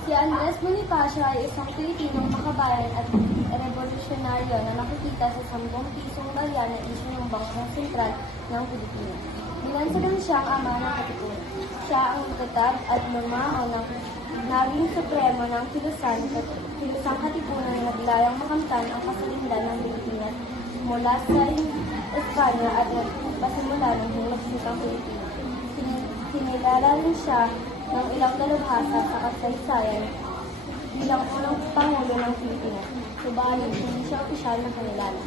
Si Andres Bonifacio ay isang Pilipinong makabayan at revolusyonaryo na nakikita sa 10 pisong barya na isyu ng Bangkong Sentral ng Pilipinas. Binansagan siyang ama ng Katipunan. Siya ang nagtatag at lumao ng naging supremo ng kilusang Katipunan na naglayang makamtan ang kasalindan ng Pilipinas mula sa Espanya at nagpasimula ng hinagsikang Pilipinas. Kinilala rin siya ng ilang dalubhasa sa kasaysayan bilang unang Pangulo ng Pilipinas. Subalit, hindi siya opisyal na kanilala.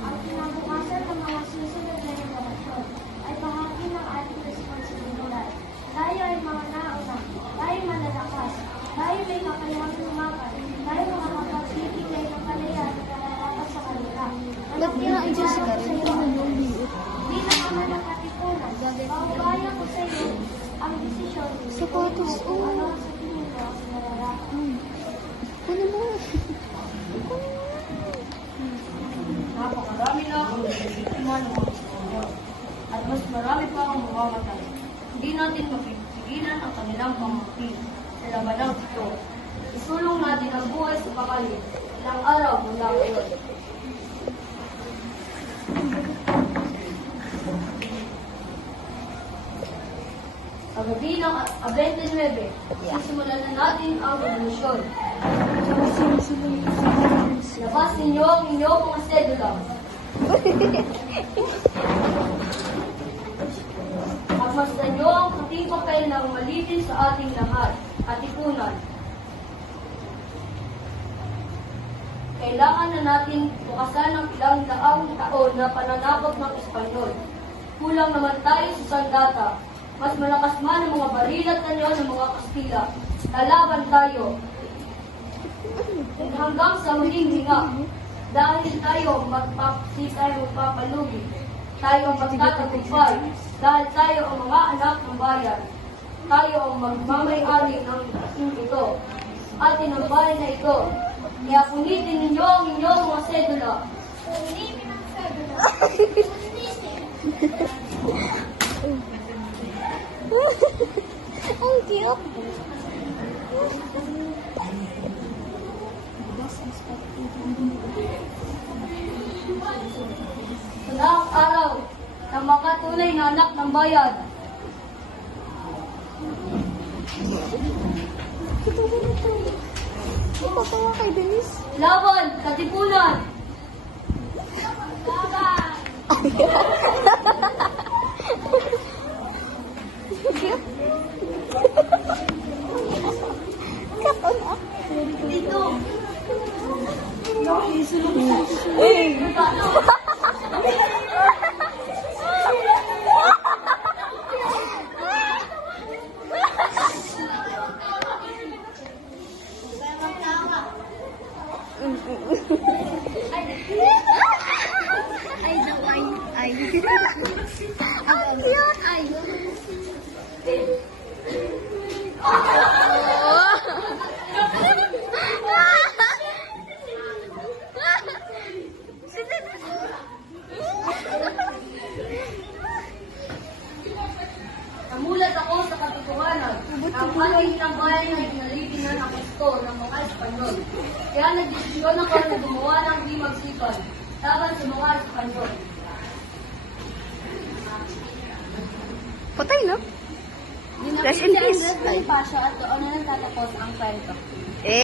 Ang kinabukasan ng mga susunod na revolusyon ay bahagi ng ating responsibilidad. Tayo ay mga nauna, tayo malalakas, tayo may kakayahang lumaban, tayo makakapagbibigay ng kalayaan na nararapat sa kanila. Ba't kinain siya Bilang ama ng Katipunan, paubayan ko sa iyo ang desisyon Sapatos, kung ano sa tingin mo ang nararapat. Kunin mo. Napakarami na ang nagsisimula ng mga Espanyol. At mas marami pa ang mamamatay. Hindi natin mapipigilan ang kanilang pamumuti sa labanang ito. Isulong natin ang buhay sa pakalit. Ilang araw mula ngayon. Paggabi ng 29, sisimulan na natin ang revolusyon. Labas ninyo ang inyong mga sedula. Pagmasdan nyo ang katibakay ng malitin sa ating lahat at ipunan. Kailangan na natin bukasan ang ilang daang taon na pananabog ng Espanyol. Kulang naman tayo sa sandata. Mas malakas man ang mga baril at tanyo ng mga Kastila. Lalaban tayo. Hanggang sa huling hinga. Dahil tayo magpapalugi. Tayo ang magtatagumpay. Dahil tayo ang mga anak ng bayan. Tayo ang magmamayari ng kasing ito. At ng bayan na ito. Kaya punitin ninyo ang inyong mga sedula. Punitin ang sedula. Ang cute. Wala ang araw ng mga tunay na anak ng bayan. Matawa kay Denise. Laban, Katipunan! Laban! Dito! Ay. Ang cute. Ay. Namulat ako sa katotohanan na ang ating ilang bayan ay pinalitin na ng gusto ng mga Espanyol. Kaya nagdesisyon ako na gumawa ng di magsipan laban sa mga Espanyol. Patay, no? Dinakit Rest in si peace. Andres Bonifacio at doon na nagtatapos ang kwento.